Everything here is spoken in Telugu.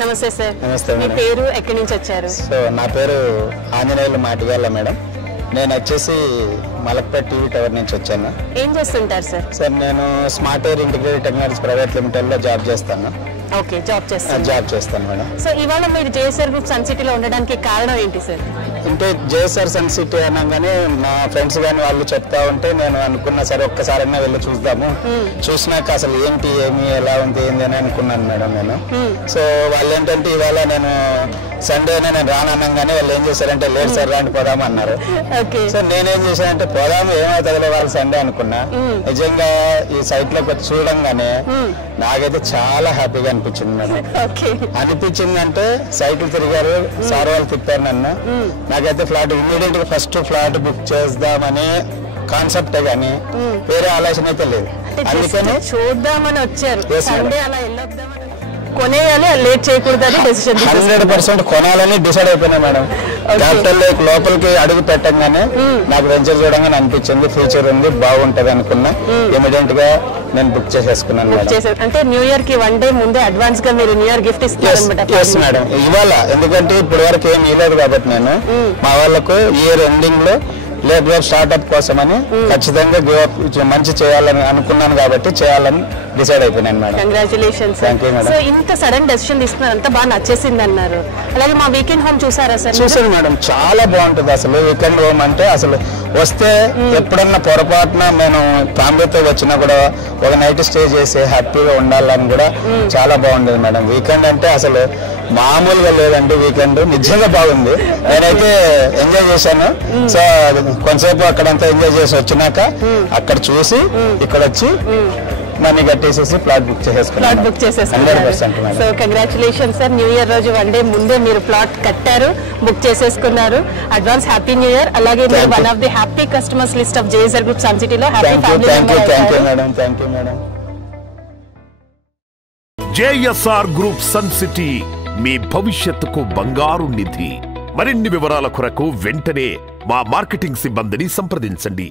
నమస్తే సార్. నమస్తే మీ పేరు, ఎక్కడి నుంచి వచ్చారు? సో నా పేరు ఆంజనేయులు మాటిగాళ్ళ మేడం. నేను వచ్చేసి మలక్పేట టీవీ టవర్ నుంచి వచ్చాను. ఏం చేస్తుంటారు సార్? సార్ నేను smart air integrated technologies private లిమిటెడ్లో జాబ్ చేస్తాను. ఓకే, జాబ్ చేస్తాను మేడం. సో ఇవాళ మీరు జేఎస్ఆర్ గ్రూప్ సన్ సిటీలో ఉండడానికి కారణం ఏంటి సార్? అంటే జేఎస్ఆర్ సన్ సిటీ అనగానే నా ఫ్రెండ్స్ కానీ వాళ్ళు చెప్తా ఉంటే నేను అనుకున్నా సరే ఒక్కసారైనా వెళ్ళి చూద్దాము. చూసినాక అసలు ఏంటి ఏమి ఎలా ఉంది ఏంది అని అనుకున్నాను మేడం నేను. సో వాళ్ళు ఏంటంటే ఇవాళ నేను సండే నేను రానగానే వాళ్ళు ఏం చేశారంటే లేదు సార్ రాండి పోదాము అన్నారు. సో నేనేం చేశానంటే పోదాము ఏమవుతుందిలే వాళ్ళు సండే అనుకున్నా. నిజంగా ఈ సైట్ లోకి వచ్చి చూడంగానే నాకైతే చాలా హ్యాపీగా అనిపించింది మేడం. అనిపించింది అంటే సైట్లు తిరిగారు సార్ వాళ్ళు తిప్పారు నన్ను. నాకైతే ఫ్లాట్ ఇమ్మీడియట్ గా ఫస్ట్ ఫ్లాట్ బుక్ చేద్దామని కాన్సెప్టే గానీ వేరే ఆలోచన అయితే లేదు. అందుకని చూద్దామని వచ్చారు. కొనేయాలి, లేట్ చేయకూడదని డెసిషన్ 100% కొనాలని డిసైడ్ అయిపోయినా మేడం. క్యాపిటల్ లేక్ లోపలికి అడుగు పెట్టంగానే నాకు వెంచర్ చూడంగానే అనిపించింది ఫ్యూచర్ ఉంది బాగుంటది అనుకున్నా. ఇమీడియట్ గా నేను బుక్ చేసేసుకున్నాను మేడం. అంటే న్యూ ఇయర్ కి 1 day ముందే అడ్వాన్స్ గా మీరు న్యూ ఇయర్ గిఫ్ట్ ఇస్తారు మేడం. ఇవాళ ఎందుకంటే ఇప్పటి వరకు ఏం ఇవ్వలేదు కాబట్టి నేను మా వాళ్ళకు ఇయర్ ఎండింగ్ లో లేట్ వర్క్ స్టార్ట్అప్ కోసమని ఖచ్చితంగా మంచి చేయాలని అనుకున్నాను కాబట్టి చేయాలని డిసైడ్ అయిపోయినాను మేడం. కంగ్రాచులేషన్స్. సో ఇంత సడన్ డెసిషన్ తీసుకున్నారు, అంతా బాగా నచ్చేసింది అన్నారు. అలాగే మా వీకెండ్ హోమ్ చూసారా సార్? చూసాను మేడం, చాలా బాగుంటుంది అసలు. వీకెండ్ హోమ్ అంటే అసలు వస్తే ఎప్పుడన్నా పొరపాటున నేను ఫ్యామిలీతో వచ్చినా కూడా ఒక నైట్ స్టే చేసి హ్యాపీగా ఉండాలని కూడా చాలా బాగుండేది మేడం. వీకెండ్ అంటే అసలు మామూలుగా లేదండి. వీకెండ్ నిజంగా బాగుంది. నేనైతే ఎంజాయ్ చేశాను. సో కొంతసేపు అక్కడంతా ఎంజాయ్ చేసి వచ్చినాక అక్కడ చూసి ఇక్కడ వచ్చి మనీ కట్టేసేసి ప్లాట్ బుక్ చేసేసుకున్నాను. 100%. So congratulations sir. New year రోజు 1 day ముందే మీరు ప్లాట్ కట్టారు, బుక్ చేసేసుకున్నారు. Advance happy new year. అలాగే మీరు one of the happy customers list of JSR group sun సిటీలో happy family member. Thank you madam. JSR group sun city మీ భవిష్యత్తుకు బంగారు నిధి. మరిన్ని వివరాల కొరకు వెంటనే మా మార్కెటింగ్ సిబ్బందిని సంప్రదించండి.